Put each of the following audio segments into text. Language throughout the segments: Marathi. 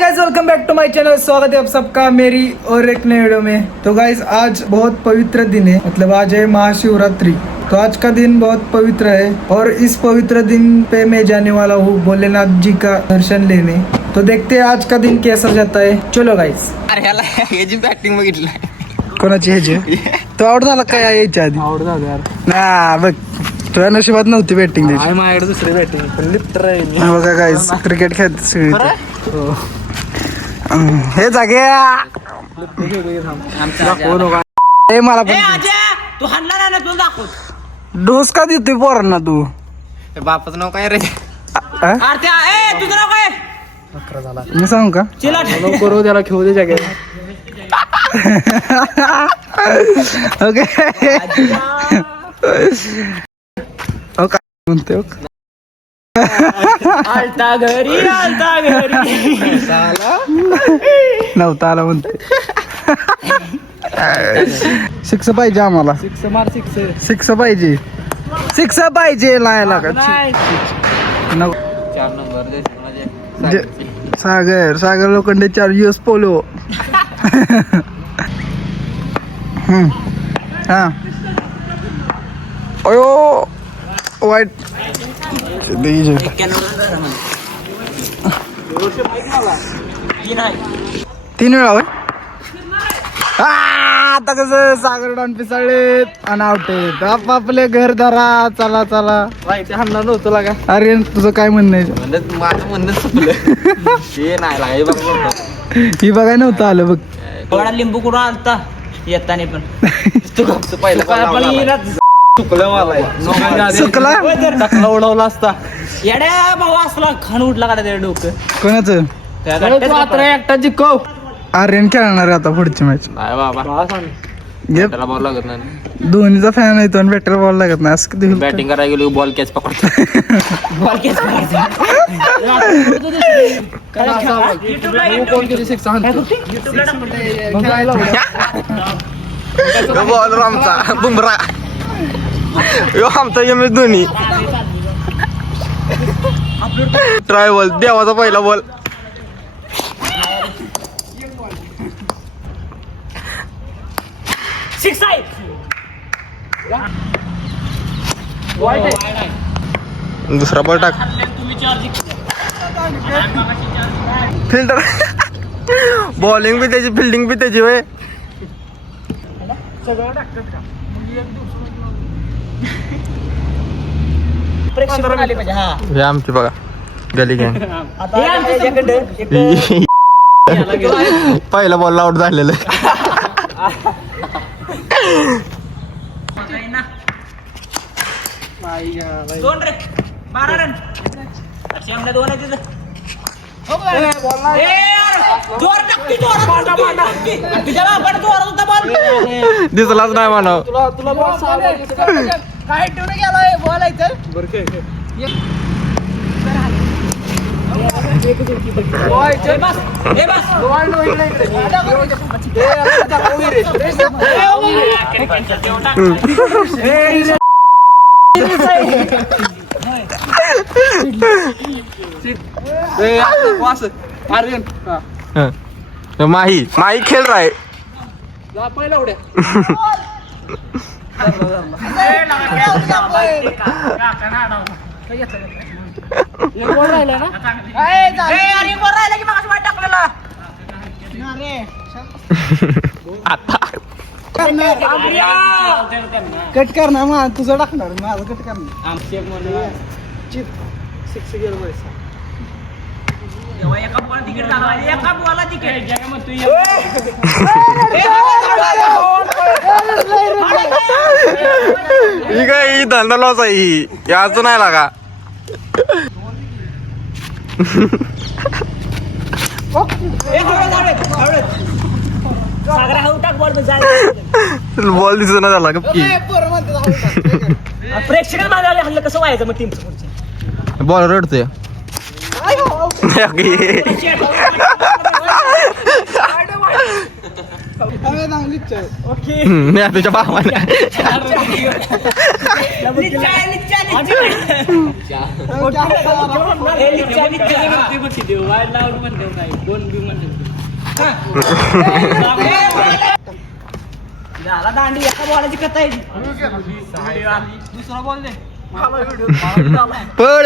Guys welcome back to my channel. स्वागत है आप सबका मेरी और एक नए वीडियो में। तो गाइस आज बहुत पवित्र दिन है, मतलब आज है महाशिवरात्रि। तो आज का दिन बहुत पवित्र है और इस पवित्र दिन पे मैं जाने वाला हूँ भोलेनाथ जी का दर्शन लेने। तो देखते हैं आज का दिन कैसा जाता है। चलो गाइस। अरे याला याची बॅटिंग बघितलं कोणाची ह्याची तो आउट झाला काय यायच्या आधी? आवड झालं यार. ना बघ तुझ्या नशिबात नव्हती बॅटिंग आहे माझ्याकडे दुसरी बॅटिंग पण लिफ्टर आहे मी. बघा गाइस क्रिकेट खेळत सगळी हे जाग्या हे मला पण तू हाणला ना तुला दाखव. डोस का देतोय पोरांना तू? बापाचं नाव काय रे? हा? आरत्या ए तुझं नाव काय? मी सांगू का? करू त्याला खेळू दे जागे. ओके ओके म्हणते आलता घरी नव्हता आला म्हणते. सिक्स पाहिजे आम्हाला. सिक्स मार सिक्स पाहिजे. सिक्स पाहिजे लायला का? 4 नंबर सागर लोखंडे 4 US पोलो. हा अयो वाईट 3 वेळा होय. आता कसं सागर डाऊन पिसाळलेत आणि आउट आहेत. आपापले घर धरा. चला चला. हाणला नव्हतं लागा. अरे तुझं काय म्हणणं आहे? म्हणत माझं म्हणणं संपलं. हे नाही लागा हे बघ. ही बघाय नव्हतं आलं बघ. थोडा लिंबू कुठं आलता येताना पण तू पहिलं चुकलं मला. चुकला टाकला उडवला असता. येड्या भाऊ असला खान उठला का त्या डोकं कोणाचं? एकटा जिकव. आर्यन खेळणार आहे आता पुढची मॅच. नाही बाबा त्याला बॉल लागत नाही. धोनीचा फॅन आहे तो आणि बॅटर बॉल लागत नाही असं कधी बॅटिंग करायला गेलो बॉल कॅच पकडतो. बॉल कॅच बॉल आमचा बुमरा यो आमचा M S Dhoni. Try ball देवाचा पहिला बॉल. दुसरा बॉल टाक. फिल्डर बॉलिंग बी त्याची फिल्डिंग बी त्याची होय. हे आमची बघा गली गँग. पहिला बॉल आउट झालेलं. दोन रे 12 रन. 2 आहे तिथं. दिसलाच नाही म्हणा. काय ठेवून गेलाय बोलायचं माही माही खेळ रहा है. पहिला उड्या कट करणार मग तुझं टाकणार माझं कट करणार. आमचे सिक्स गेलो एका बॉला तिकीट ही काय ही धंदा लॉस आहे ही. याच नाही लागा. बॉल दिसना झाला गप्पी. प्रेक्षक हल्लं कसं व्हायचं मग टीमचं बॉल रडतोय. ओके नाही तुझ्या भावाने दांडी एका बॉलाची कथा आहे दुसरा बॉल दे पळ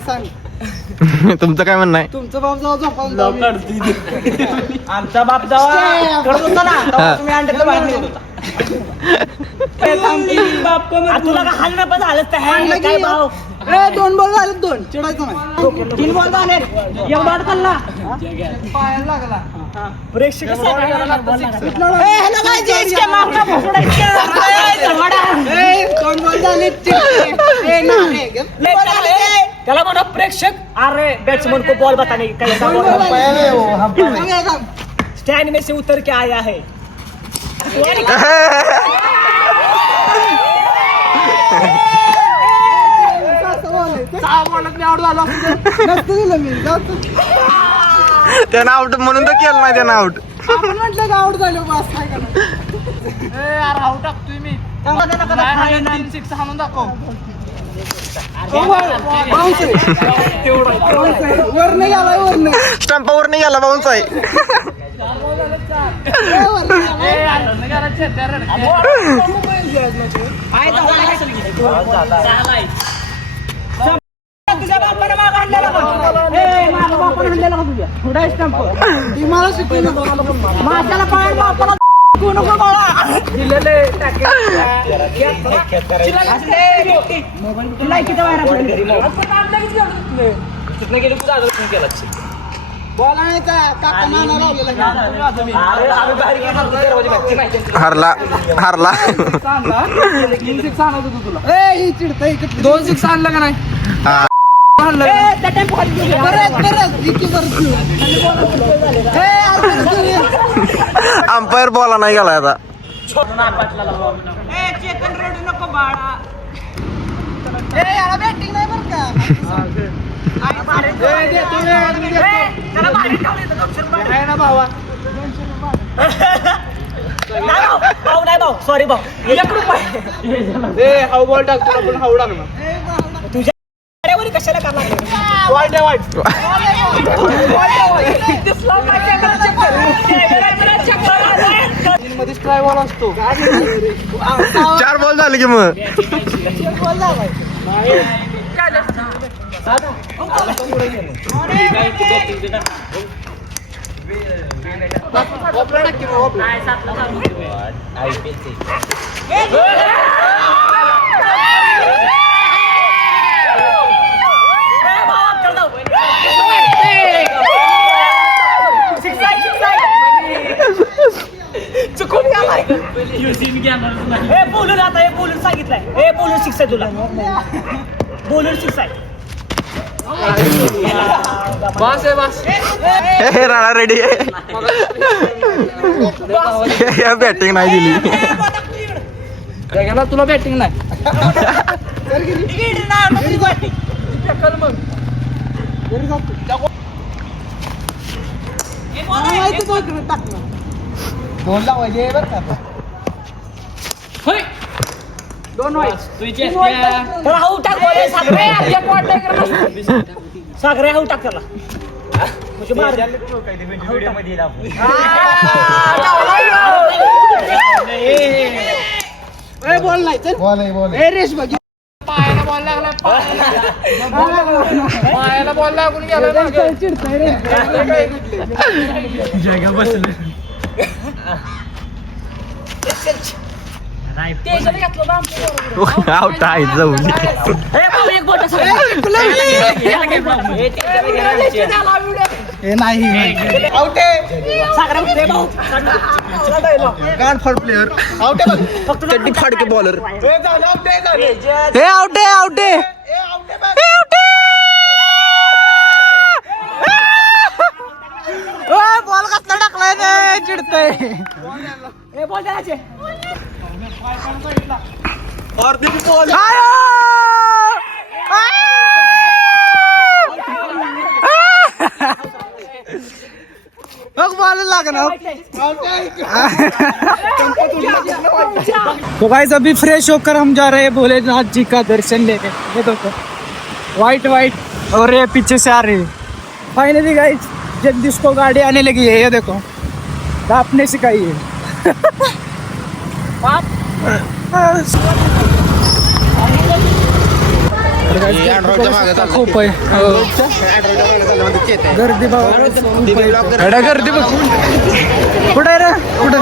सांग तुमचं काय म्हणणं आहे तुमचं बाप जाऊ झोपायला आमचा बाप जेव्हा करत होता ना तेव्हा तुम्ही अंड्याचं बाहेर निघत होता तुला का हालणं पण झालं काय भाव 2 बॉल झाले 2 चिडायचं नाही 3 बॉल झाले एक बॉल खाल्ला पायाला लागला प्रेक्षक त्याला म्हणा प्रेक्षक अरे बॅट्समैन को बॉल बताने स्टैंड में से उतर के आया है त्यानं आउट म्हणून तर केलं नाही त्यानं आउट आपण म्हटलं का आउट झालं बस काय करणार आउट टाकतोय मी 3-6 हाणून दाखव वरने गेला वरने स्टंपावर नाही गेला बाउन्स आहे तुझ्या बापाने मागं आणलेला का? माझ्या बापाने आणलेला का तुझ्या? थोडा स्टंप. ती मला शिकवलं माझ्याला पाय बापाला शिकवू नको मला. दिलेले टाके. तुला किती बाहेर हारला हारला 2-6 आणलं का नाही अंपायर बोला नाही गेला आता चेतन रडू नको बाळा. याला बॅटिंग नाही बरं का भाऊ नाही भाऊ सॉरी भाऊ हाऊ बॉल टाकतो आपण हाऊ टाकणार तुझ्या कशाला करणार मध्ये ट्राय बॉल असतो 4 बॉल झाले की मग चुकून गेलाय हे बोलून आता हे बोलून सांगितलंय हे बोलून शिक्षा तुला बोलून शिक्षा हे राणा रेडी बॅटिंग नाही दिली तुला बॅटिंग नाही बोल लावायचे बरं का 2 हाऊ टाक बोले सागरे हाऊ टाक त्याला म्हणजे मार बॉल नाही चल बॉल रेस बघ पायाला बॉल लागला पायाला बॉल लागून गेला चिडतोय रे जगा बसले आउट आहे जाऊ नाही out guard for player out फक्त चड्डी फाडके बॉलर हे आउट आहे आउट आहे बॉल कसला टाकलाय ते चिडतय बोल द्यायचे और भी बॉल बघ मला लागणार तो गाइस अभी फ्रेश होकर हम जा रहे हैं भोलेनाथ जी का दर्शन लेने। ये देखो वाइट वाइट और ये पीछे से आ रही है। फाइनली गाइस जगदीश को गाड़ी आने लगी है। ये देखो आपने सिखाई है। खूप आहे गर्दी बघा गर्दी बघ कुठे रे कुठे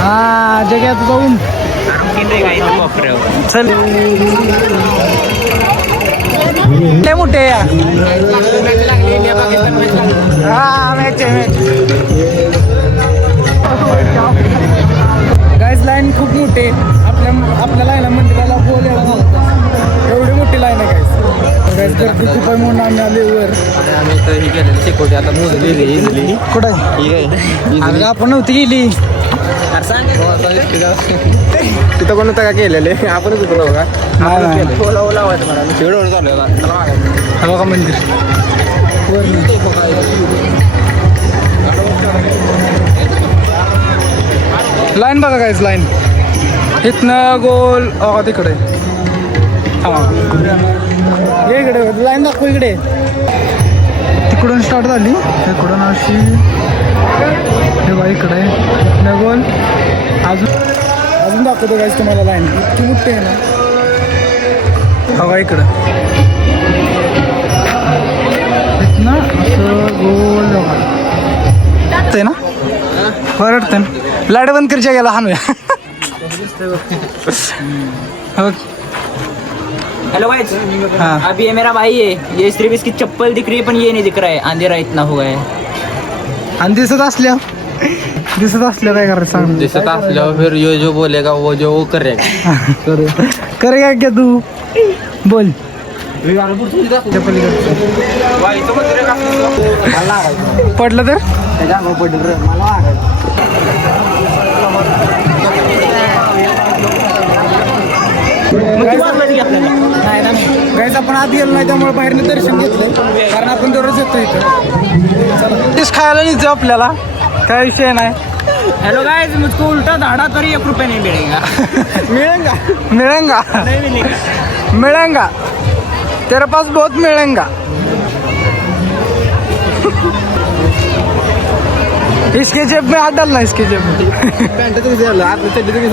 हा जग्यात जाऊन चल लय मोठे या हा मॅच गाईज लाईन खूप मोठी आहे आपल्या लाईन मंदिराला बोलायला नव्हतं एवढी मोठी लाईन आहे गाईज गर्दी खूप आहे म्हणून आम्ही आले वर आम्ही तर ही गेलेली शिकवते आता मोजली कुठं आहे आपण नव्हती गेली तिथं कोण होतं का केलेले आपणच होतो का एवढं चालू हा बघा मंदिर लाईन बघा गाईज लाईन इथनं गोल तिकडे ये इकडे लाईन दाखव इकडे तिकडून स्टार्ट झाली इकडून अशी हे बघा इकडे इथनं गोल अजून दाखवतो गाईज तुम्हाला लाईन इतकी मोठी आहे ना बघा इकडं इथनं असं गोल बघा ते ना बरं लाईट बंद करच्या गेला हा हेलो गाइस हाँ। अभी ये मेरा भाई है। ये सिर्फ इसकी चप्पल दिख रही है पर ये नहीं दिख रहा है, अंधेरा इतना हुआ है। आणि दिसत असल्या काय करायचं सांग दिसत असल्यावर फिर यो जो बोलेगा वो जो वो करेगा करेगा क्या तू बोल पडलं तर गाईज आपण आधी गेलो नाही त्यामुळे बाहेरनं दर्शन घेतलंय कारण आपण दररोज येतो इथं तेच खायला नाही जाऊ आपल्याला काय विषय नाही हेलो गाइस मुझको उल्टा धाड़ा कर 1 रुपया नहीं मिलेगा। मिळेंगा नहीं मिलेगा। मिळेंगा तेरे पास बहुत मिळेंगा इसके जेब में हाथ डालना इसके जेब में पॅन्ट तुम्ही आपलं चड्डी तुम्ही